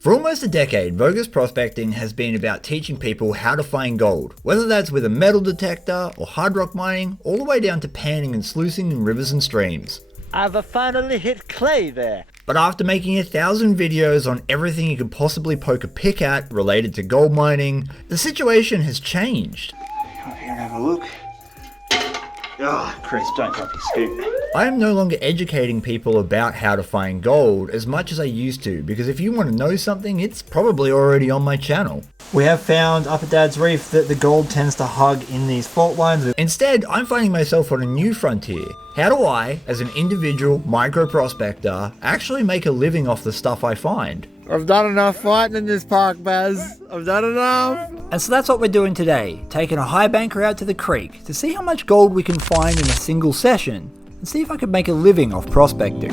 For almost a decade, Vo-Gus prospecting has been about teaching people how to find gold, whether that's with a metal detector or hard rock mining, all the way down to panning and sluicing in rivers and streams. I've finally hit clay there. But after making 1,000 videos on everything you could possibly poke a pick at related to gold mining, the situation has changed. Come here and have a look. Oh, Chris, don't drop your scoop. I am no longer educating people about how to find gold as much as I used to, because if you want to know something, it's probably already on my channel. We have found up at Dad's Reef that the gold tends to hug in these fault lines. Instead, I'm finding myself on a new frontier. How do I, as an individual micro prospector, actually make a living off the stuff I find? I've done enough fighting in this park, Baz. I've done enough. And so that's what we're doing today, taking a high banker out to the creek to see how much gold we can find in a single session, and see if I can make a living off prospecting.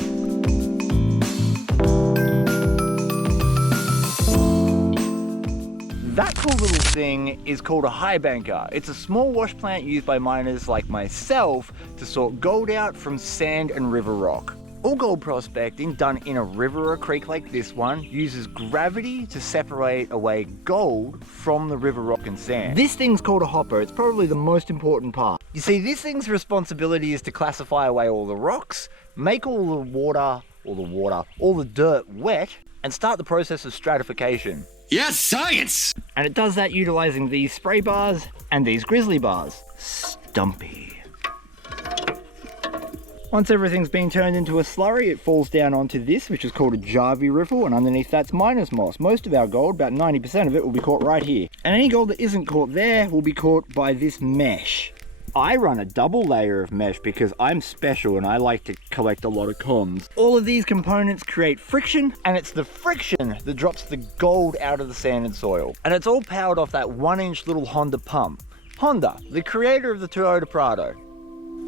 That cool little thing is called a high banker. It's a small wash plant used by miners like myself to sort gold out from sand and river rock. All gold prospecting done in a river or creek like this one uses gravity to separate away gold from the river rock and sand. This thing's called a hopper. It's probably the most important part. You see, this thing's responsibility is to classify away all the rocks, make all the dirt wet, and start the process of stratification. Yes, science! And it does that utilizing these spray bars and these grizzly bars. Stumpy. Once everything's been turned into a slurry, it falls down onto this, which is called a Jarvie riffle, and underneath that's miners moss. Most of our gold, about 90% of it, will be caught right here. And any gold that isn't caught there will be caught by this mesh. I run a double layer of mesh because I'm special and I like to collect a lot of comms. All of these components create friction, and it's the friction that drops the gold out of the sand and soil. And it's all powered off that 1-inch little Honda pump. Honda, the creator of the Toyota Prado.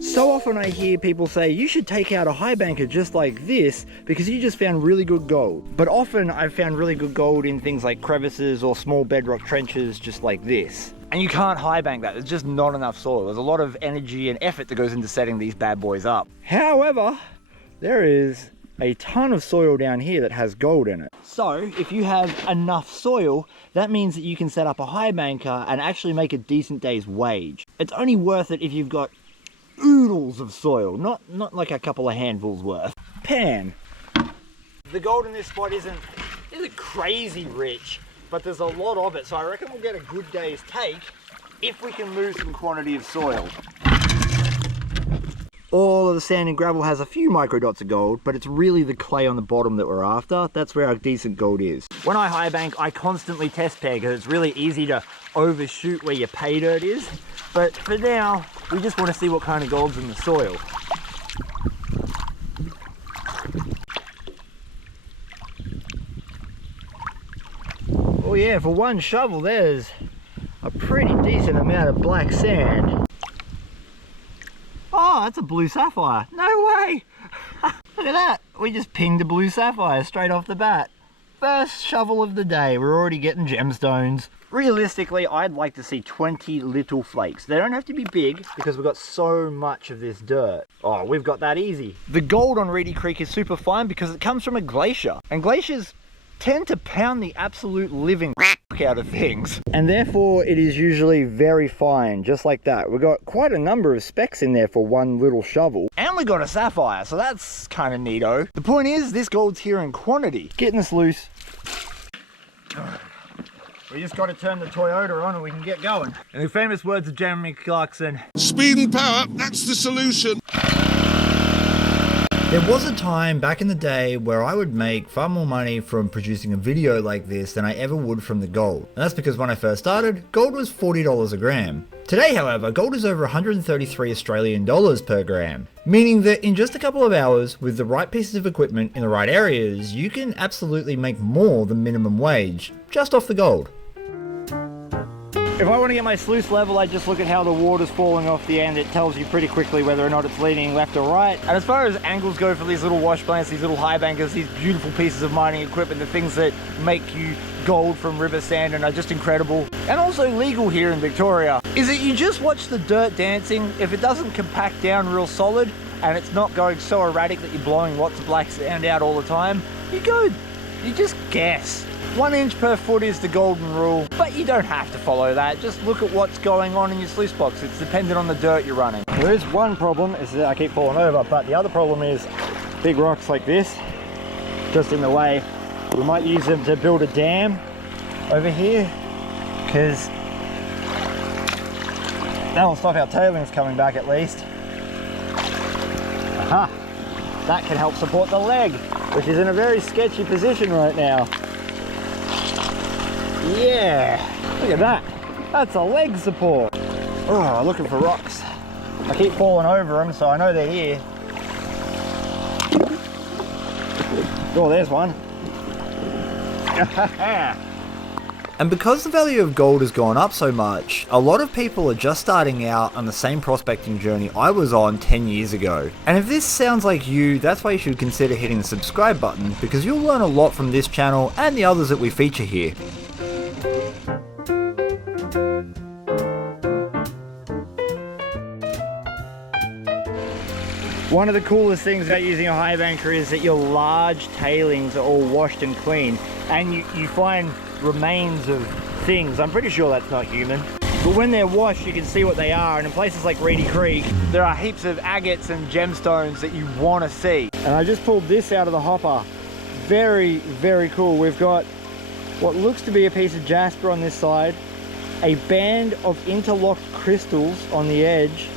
So often I hear people say, you should take out a high banker just like this because you just found really good gold. But often I've found really good gold in things like crevices or small bedrock trenches just like this. And you can't high bank that, there's just not enough soil. There's a lot of energy and effort that goes into setting these bad boys up. However, there is a ton of soil down here that has gold in it. So if you have enough soil, that means that you can set up a high banker and actually make a decent day's wage. It's only worth it if you've got oodles of soil, not like a couple of handfuls worth. Pan. The gold in this spot isn't crazy rich, but there's a lot of it, so I reckon we'll get a good day's take if we can move some quantity of soil. All of the sand and gravel has a few micro dots of gold, but it's really the clay on the bottom that we're after. That's where our decent gold is. When I high bank, I constantly test pair because it's really easy to overshoot where your pay dirt is. But for now, we just want to see what kind of gold's in the soil. Oh yeah, for one shovel there's a pretty decent amount of black sand. Oh, that's a blue sapphire. No way! Look at that. We just pinged a blue sapphire straight off the bat. First shovel of the day. We're already getting gemstones. Realistically, I'd like to see 20 little flakes. They don't have to be big because we've got so much of this dirt. Oh, we've got that easy. The gold on Reedy Creek is super fine because it comes from a glacier. And glaciers tend to pound the absolute living out of things. And therefore, it is usually very fine, just like that. We've got quite a number of specks in there for one little shovel. And we got a sapphire, so that's kind of neato. The point is, this gold's here in quantity. Getting this loose. We just got to turn the Toyota on and we can get going. In the famous words of Jeremy Clarkson, Speed and power, that's the solution. there was a time back in the day where I would make far more money from producing a video like this than I ever would from the gold. And that's because when I first started, gold was $40 a gram. Today, however, gold is over 133 Australian dollars per gram, meaning that in just a couple of hours, with the right pieces of equipment in the right areas, you can absolutely make more than minimum wage, just off the gold. If I want to get my sluice level, I just look at how the water's falling off the end. It tells you pretty quickly whether or not it's leaning left or right. And as far as angles go for these little wash plants, these little high bankers, these beautiful pieces of mining equipment, the things that make you gold from river sand and are just incredible, and also legal here in Victoria, is that you just watch the dirt dancing. If it doesn't compact down real solid and it's not going so erratic that you're blowing lots of black sand out all the time, you just guess. 1 inch per foot is the golden rule, but you don't have to follow that. Just look at what's going on in your sluice box. It's dependent on the dirt you're running. There is one problem, is that I keep falling over, but the other problem is big rocks like this, just in the way. We might use them to build a dam over here, because that will stop our tailings coming back at least. Aha! That can help support the leg, which is in a very sketchy position right now. Yeah, look at that. That's a leg support. Oh, looking for rocks. I keep falling over them, so I know they're here. Oh, there's one. And because the value of gold has gone up so much, a lot of people are just starting out on the same prospecting journey I was on 10 years ago. And if this sounds like you, that's why you should consider hitting the subscribe button, because you'll learn a lot from this channel and the others that we feature here. One of the coolest things about using a high banker is that your large tailings are all washed and clean, and you find remains of things. I'm pretty sure that's not human. But when they're washed, you can see what they are, and in places like Reedy Creek, there are heaps of agates and gemstones that you want to see. And I just pulled this out of the hopper. Very, very cool. We've got what looks to be a piece of jasper on this side, a band of interlocked crystals on the edge,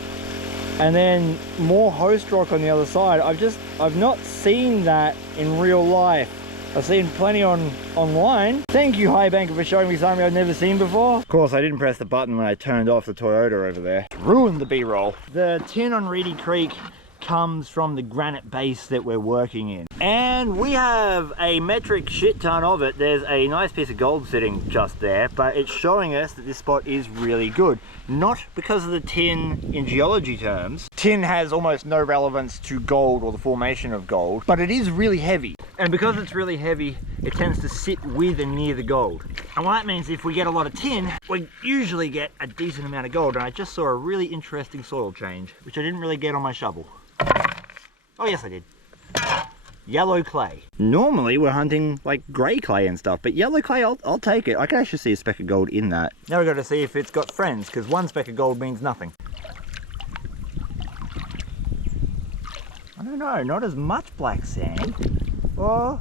and then more host rock on the other side. I've not seen that in real life. I've seen plenty online. Thank you, High Banker, for showing me something I've never seen before. Of course, I didn't press the button when I turned off the Toyota over there. Ruined the B-roll. The tin on Reedy Creek comes from the granite base that we're working in. And we have a metric shit ton of it. There's a nice piece of gold sitting just there, but it's showing us that this spot is really good. Not because of the tin in geology terms. Tin has almost no relevance to gold or the formation of gold, but it is really heavy. And because it's really heavy, it tends to sit with and near the gold. And what that means, if we get a lot of tin, we usually get a decent amount of gold. And I just saw a really interesting soil change, which I didn't really get on my shovel. Oh yes, I did. Yellow clay. Normally we're hunting like grey clay and stuff, but yellow clay, I'll take it. I can actually see a speck of gold in that. Now we've got to see if it's got friends, because one speck of gold means nothing. I don't know, not as much black sand. Oh.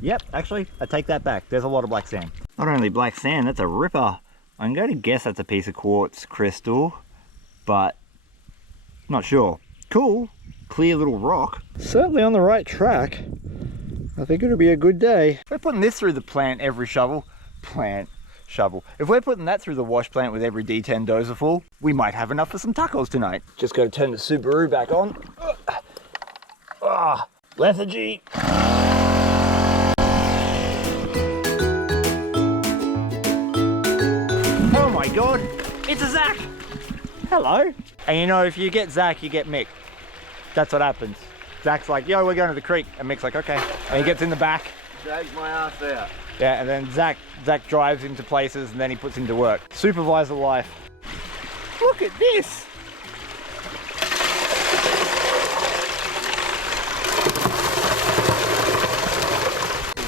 Yep, actually, I take that back. There's a lot of black sand. Not only black sand, that's a ripper. I'm going to guess that's a piece of quartz crystal, but not sure. Cool, clear little rock. Certainly on the right track. I think it'll be a good day. If we're putting this through the plant every shovel. If we're putting that through the wash plant with every D10 dozer full, we might have enough for some tacos tonight. Just got to turn the Subaru back on. Lethargy. Oh my god, it's a Zach. Hello. And you know, if you get Zach, you get Mick. That's what happens. Zach's like, yo, we're going to the creek. And Mick's like, okay. And he gets in the back. Drags my ass out. Yeah, and then Zach drives him to places, and then he puts him to work. Supervisor life. Look at this.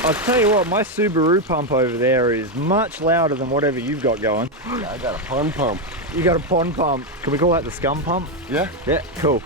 I'll tell you what, my Subaru pump over there is much louder than whatever you've got going. Yeah, I got a pond pump. You got a pond pump. Can we call that the scum pump? Yeah. Yeah, cool.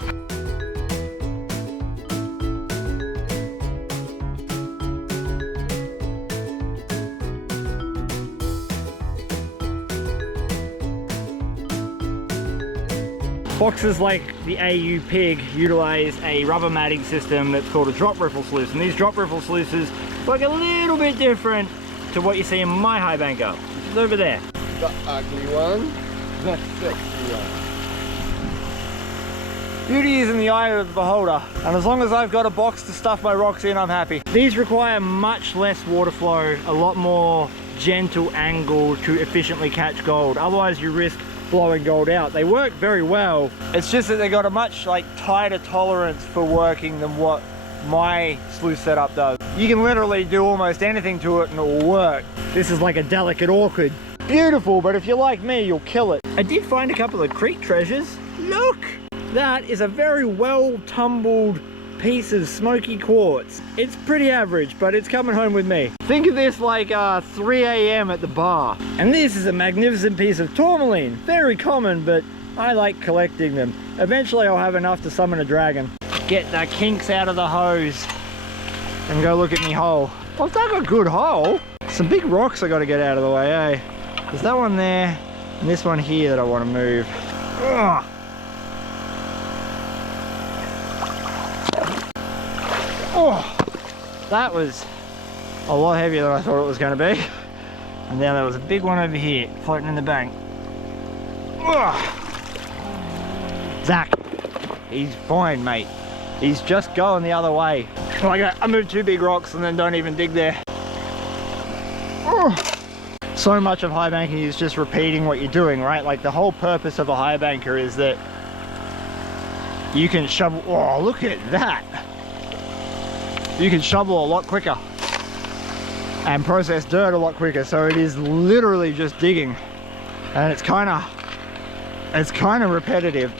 Boxes like the AU Pig utilize a rubber matting system that's called a drop riffle sluice, and these drop riffle sluices work a little bit different to what you see in my high banker, which is over there. The ugly one, the sexy one. Beauty is in the eye of the beholder, and as long as I've got a box to stuff my rocks in, I'm happy. These require much less water flow, a lot more gentle angle to efficiently catch gold, otherwise you risk blowing gold out. They work very well, it's just that they got a much tighter tolerance for working than what my sluice setup does. You can literally do almost anything to it and it will work. This is like a delicate orchid. Beautiful, but if you're like me, you'll kill it. I did find a couple of creek treasures. Look! That is a very well tumbled piece of smoky quartz. It's pretty average, but it's coming home with me. Think of this like 3 a.m. at the bar. And this is a magnificent piece of tourmaline. Very common, but I like collecting them. Eventually I'll have enough to summon a dragon. Get the kinks out of the hose and go look at me hole. I've dug a good hole. Some big rocks I got to get out of the way, eh? There's that one there and this one here that I want to move. Ugh. Oh, that was a lot heavier than I thought it was going to be. And then there was a big one over here floating in the bank. Ugh. Zach, he's fine, mate. He's just going the other way. Like I moved 2 big rocks and then don't even dig there. Ugh. So much of high banking is just repeating what you're doing, right? Like the whole purpose of a high banker is that you can shovel. Oh, look at that. You can shovel a lot quicker and process dirt a lot quicker. So it is literally just digging, and it's kind of repetitive.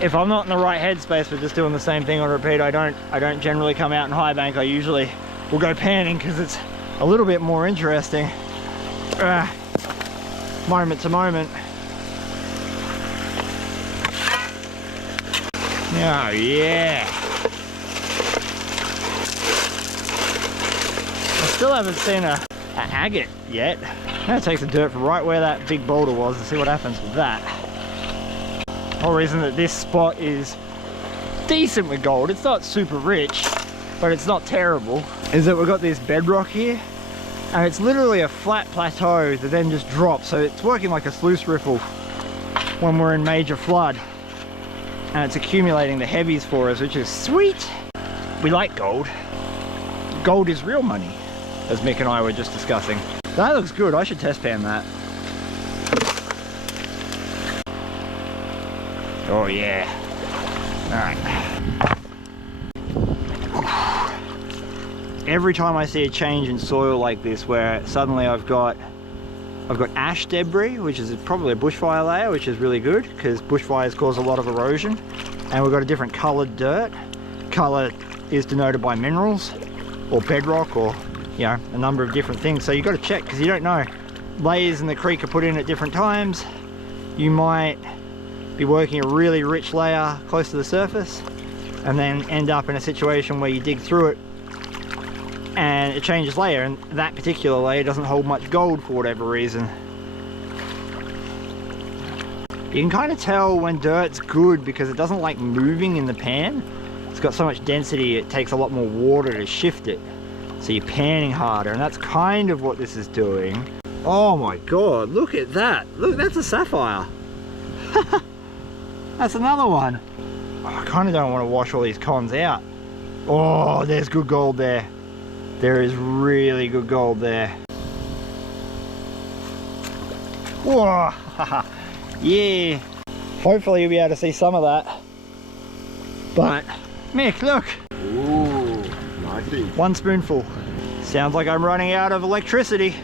If I'm not in the right headspace for just doing the same thing on repeat, I don't generally come out in high bank. I usually will go panning because it's a little bit more interesting. Moment to moment. Oh yeah. I still haven't seen an agate yet. I'm gonna take the dirt from right where that big boulder was and see what happens with that. The whole reason that this spot is decent with gold, it's not super rich, but it's not terrible, is that we've got this bedrock here, and it's literally a flat plateau that then just drops, so it's working like a sluice riffle when we're in major flood, and it's accumulating the heavies for us, which is sweet. We like gold. Gold is real money, as Mick and I were just discussing. That looks good. I should test pan that. Oh yeah. Alright. Every time I see a change in soil like this where suddenly I've got ash debris, which is probably a bushfire layer, which is really good because bushfires cause a lot of erosion, and we've got a different coloured dirt. Colour is denoted by minerals or bedrock, or you know, a number of different things, so you've got to check because you don't know. Layers in the creek are put in at different times. You might be working a really rich layer close to the surface and then end up in a situation where you dig through it and it changes layer, and that particular layer doesn't hold much gold for whatever reason. You can kind of tell when dirt's good because it doesn't like moving in the pan. It's got so much density, it takes a lot more water to shift it, so you're panning harder, and that's kind of what this is doing. Oh my god, look at that. Look, that's a sapphire. That's another one. Oh, I kind of don't want to wash all these cons out. Oh, there's good gold there. There is really good gold there. Whoa. Yeah. Hopefully you'll be able to see some of that. But, Mick, look. Ooh, nicely. 1 spoonful. Sounds like I'm running out of electricity.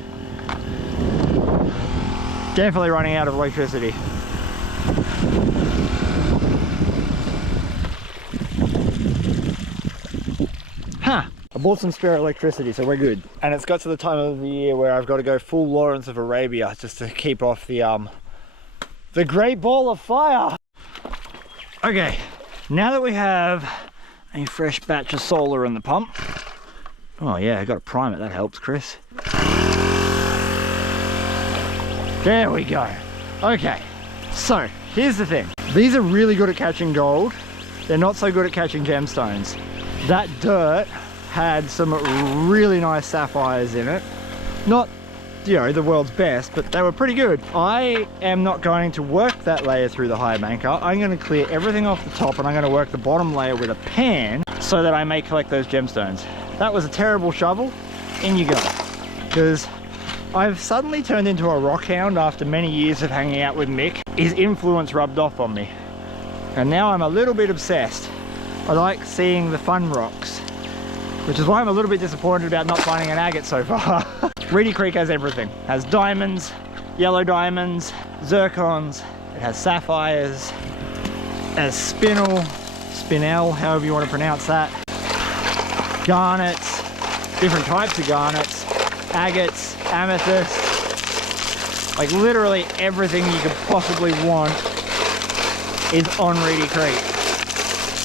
Definitely running out of electricity. Huh. I bought some spare electricity, so we're good. And it's got to the time of the year where I've got to go full Lawrence of Arabia just to keep off the great ball of fire. Okay, now that we have a fresh batch of solar in the pump. Oh yeah, I got to prime it, that helps, Chris. There we go. Okay, so here's the thing. These are really good at catching gold. They're not so good at catching gemstones. That dirt had some really nice sapphires in it. Not, you know, the world's best, but they were pretty good. I am not going to work that layer through the high banker. I'm going to clear everything off the top and I'm going to work the bottom layer with a pan so that I may collect those gemstones. That was a terrible shovel. In you go. Because I've suddenly turned into a rock hound after many years of hanging out with Mick. His influence rubbed off on me. And now I'm a little bit obsessed. I like seeing the fun rocks, which is why I'm a little bit disappointed about not finding an agate so far. Reedy Creek has everything. It has diamonds, yellow diamonds, zircons, it has sapphires, it has spinel, spinel, however you want to pronounce that, garnets, different types of garnets, agates, amethysts, like literally everything you could possibly want is on Reedy Creek.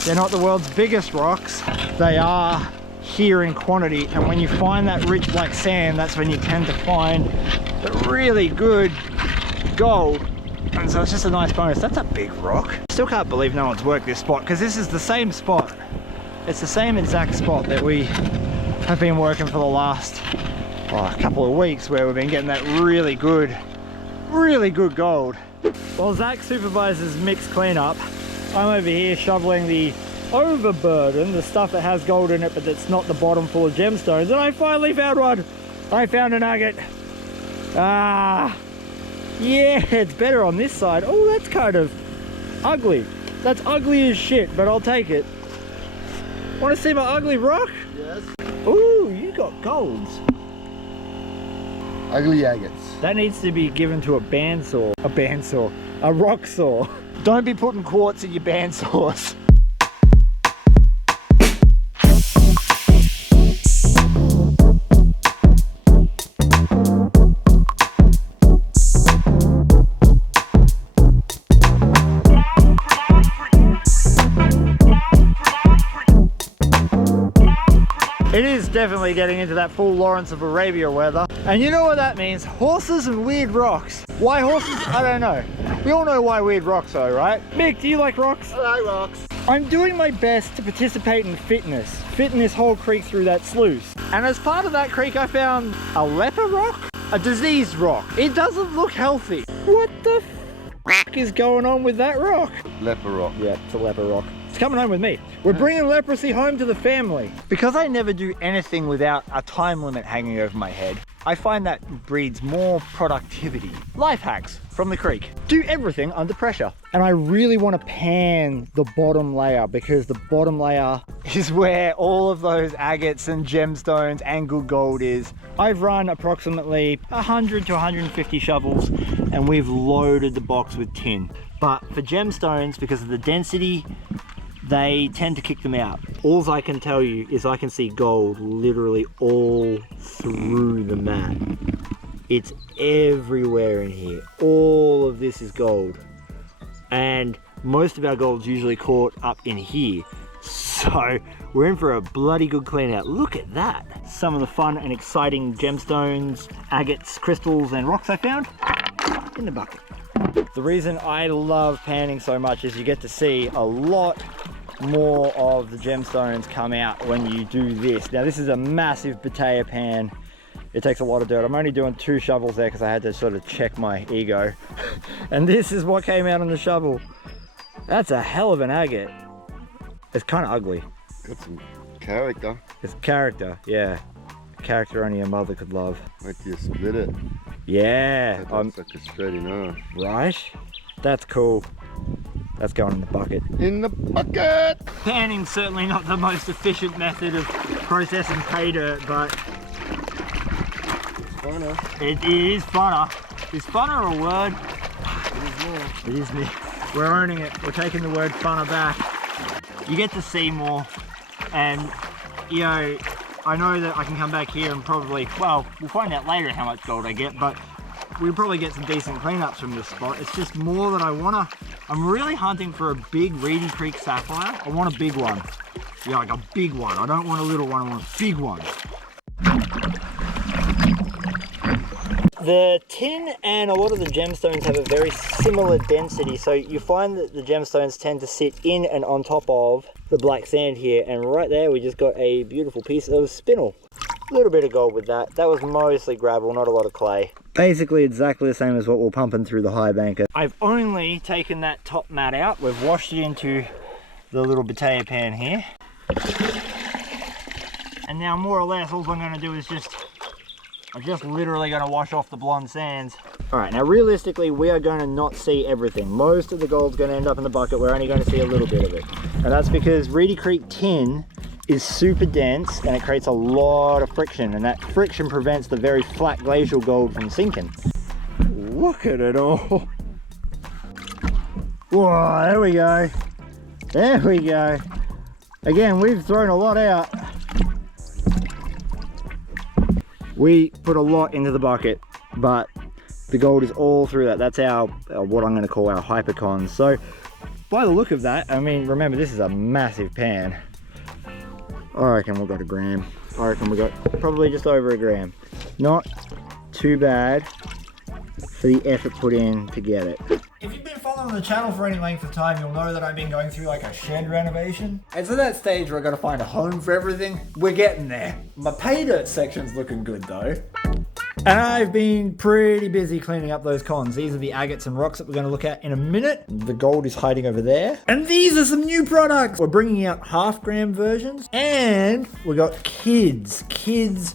They're not the world's biggest rocks, they are here in quantity, and when you find that rich black sand, that's when you tend to find the really good gold. And so it's just a nice bonus. That's a big rock. Still can't believe no one's worked this spot, because this is the same spot. It's the same exact spot that we have been working for the last couple of weeks, where we've been getting that really good gold. While Zach supervises mix cleanup, I'm over here shoveling the overburden, the stuff that has gold in it but that's not the bottom full of gemstones, and I finally found one. I found an agate. Yeah, it's better on this side. Oh, that's kind of ugly. That's ugly as shit, but I'll take it. Want to see my ugly rock? Yes. Ooh, you got golds. Ugly agates. That needs to be given to a bandsaw. A rock saw. Don't be putting quartz in your bandsaws. It is definitely getting into that full Lawrence of Arabia weather. And you know what that means? Horses and weird rocks. Why horses? I don't know. We all know why weird rocks though, right? Mick, do you like rocks? I like rocks. I'm doing my best to participate in fitness. Fitting this whole creek through that sluice. And as part of that creek, I found a leper rock? A diseased rock. It doesn't look healthy. What the f is going on with that rock? Leper rock. Yeah, it's a leper rock. It's coming home with me. We're bringing leprosy home to the family. Because I never do anything without a time limit hanging over my head, I find that breeds more productivity. Life hacks from the creek. Do everything under pressure. And I really want to pan the bottom layer, because the bottom layer is where all of those agates and gemstones and good gold is. I've run approximately 100 to 150 shovels and we've loaded the box with tin. But for gemstones, because of the density, they tend to kick them out. All I can tell you is I can see gold literally all through the mat. It's everywhere in here. All of this is gold. And most of our gold's usually caught up in here. So we're in for a bloody good clean out. Look at that. Some of the fun and exciting gemstones, agates, crystals and rocks I found in the bucket. The reason I love panning so much is you get to see a lot more of the gemstones come out when you do this. Now this is a massive batea pan. It takes a lot of dirt. I'm only doing 2 shovels there because I had to sort of check my ego. And this is what came out on the shovel. That's a hell of an agate. It's kind of ugly. Got some character. It's character, yeah. Character only a mother could love. Wait till you split it. Yeah. That looks like a straight enough. Right? That's cool. That's going in the bucket. In the bucket! Panning's certainly not the most efficient method of processing pay dirt, but It's funner. it is funner. Is funner a word? It is me. We're owning it. We're taking the word funner back. You get to see more, and you know, I know that I can come back here and probably, well, we'll find out later how much gold I get, but we'll probably get some decent cleanups from this spot. It's just more that I wanna, I'm really hunting for a big Reedy Creek sapphire. I want a big one. Yeah, like a big one. I don't want a little one, I want a big one. The tin and a lot of the gemstones have a very similar density, so you find that the gemstones tend to sit in and on top of the black sand here, and right there we just got a beautiful piece of spinel. A little bit of gold with that. That was mostly gravel, not a lot of clay. Basically exactly the same as what we're pumping through the high banker. I've only taken that top mat out. We've washed it into the little batea pan here. And now more or less all I'm going to do is I'm just literally going to wash off the blonde sands. Alright, now realistically we are going to not see everything. Most of the gold's going to end up in the bucket. We're only going to see a little bit of it. And that's because Reedy Creek tin is super dense and it creates a lot of friction, and that friction prevents the very flat glacial gold from sinking. Look at it all. Whoa, there we go. There we go. Again, we've thrown a lot out. We put a lot into the bucket, but the gold is all through that. That's our what I'm going to call our hypercons. So by the look of that, I mean, remember this is a massive pan. I reckon we've got a gram. I reckon we got probably just over a gram. Not too bad for the effort put in to get it. If you've been following the channel for any length of time, you'll know that I've been going through like a shed renovation. And so that stage where I gotta find a home for everything, we're getting there. My pay dirt section's looking good though. And I've been pretty busy cleaning up those cons. These are the agates and rocks that we're going to look at in a minute. The gold is hiding over there. And these are some new products. We're bringing out half-gram versions. And we got kids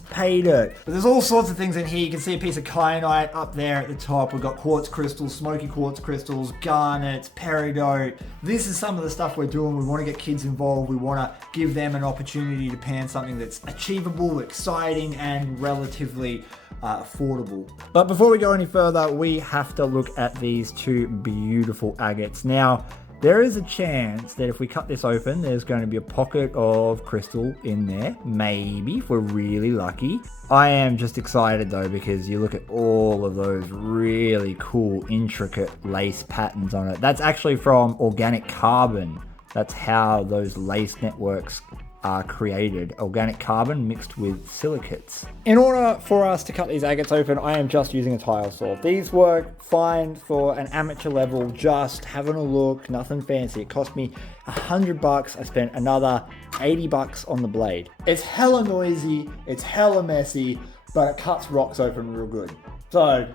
pay dirt. But there's all sorts of things in here. You can see a piece of kyanite up there at the top. We've got quartz crystals, smoky quartz crystals, garnets, peridot. This is some of the stuff we're doing. We want to get kids involved. We want to give them an opportunity to pan something that's achievable, exciting, and relatively affordable. But before we go any further, we have to look at these two beautiful agates. Now, there is a chance that if we cut this open, there's going to be a pocket of crystal in there. Maybe, if we're really lucky. I am just excited though, because you look at all of those really cool, intricate lace patterns on it. That's actually from organic carbon. That's how those lace networks are created. Organic carbon mixed with silicates. In order for us to cut these agates open, I am just using a tile saw. These work fine for an amateur level, just having a look, nothing fancy. It cost me $100. I spent another $80 on the blade. It's hella noisy, it's hella messy, but it cuts rocks open real good. So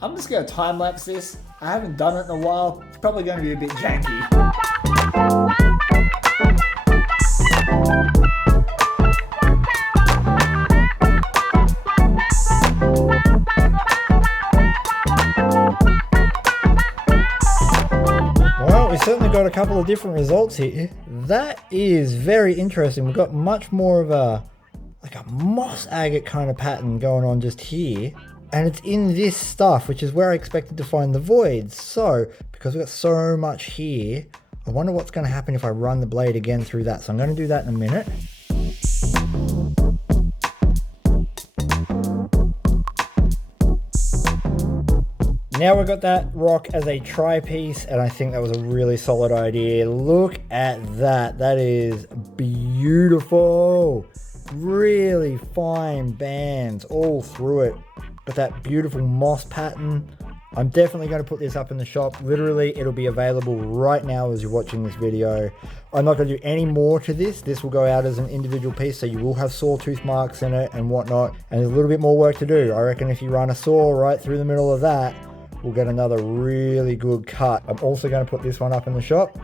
I'm just gonna time lapse this. I haven't done it in a while. It's probably going to be a bit janky. Well, we certainly got a couple of different results here. That is very interesting. We've got much more of a moss agate kind of pattern going on just here. And it's in this stuff, which is where I expected to find the voids. So, because we've got so much here, I wonder what's going to happen if I run the blade again through that. So I'm going to do that in a minute. Now we've got that rock as a tri-piece, and I think that was a really solid idea. Look at that. That is beautiful. Really fine bands all through it. Got that beautiful moss pattern. I'm definitely going to put this up in the shop. Literally, it'll be available right now as you're watching this video. I'm not going to do any more to this. This will go out as an individual piece, so you will have sawtooth marks in it and whatnot. And there's a little bit more work to do. I reckon if you run a saw right through the middle of that, we'll get another really good cut. I'm also going to put this one up in the shop.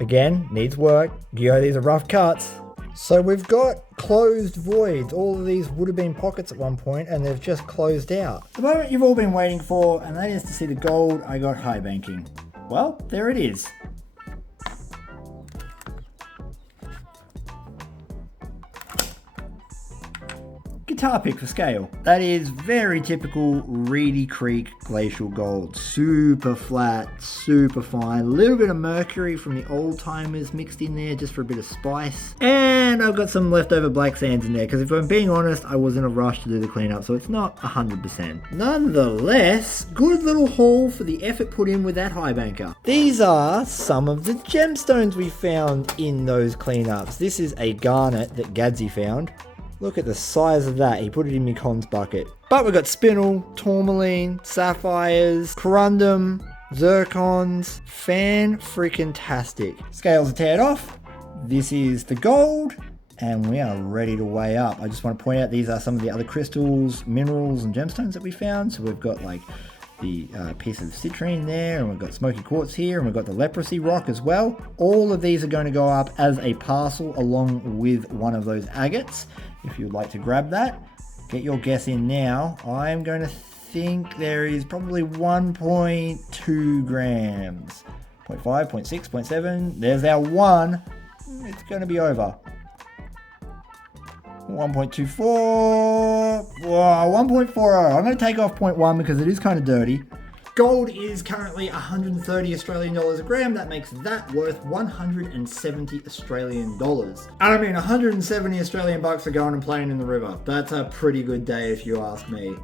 Again, needs work. These are rough cuts. So we've got closed voids. All of these would have been pockets at one point, and they've just closed out. The moment you've all been waiting for, and that is to see the gold I got high banking. Well, there it is. Guitar pick for scale. That is very typical Reedy Creek glacial gold. Super flat, super fine. A little bit of mercury from the old timers mixed in there just for a bit of spice. And I've got some leftover black sands in there because if I'm being honest, I was in a rush to do the cleanup, so it's not 100%. Nonetheless, good little haul for the effort put in with that high banker. These are some of the gemstones we found in those cleanups. This is a garnet that Gadsy found. Look at the size of that. He put it in my cons bucket. But we've got spinel, tourmaline, sapphires, corundum, zircons. Fan-freaking-tastic. Scales are teared off. This is the gold. And we are ready to weigh up. I just want to point out these are some of the other crystals, minerals, and gemstones that we found. So we've got like the piece of citrine there, and we've got smoky quartz here, and we've got the leprosy rock as well. All of these are going to go up as a parcel along with one of those agates. If you'd like to grab that, get your guess in now. I'm going to think there is probably 1.2 grams. 0.5, 0.6, 0.7. There's our one. It's going to be over. 1.24. Whoa, 1.40. I'm going to take off 0.1 because it is kind of dirty. Gold is currently 130 Australian dollars a gram. That makes that worth 170 Australian dollars. And I mean, 170 Australian bucks for going and playing in the river. That's a pretty good day if you ask me.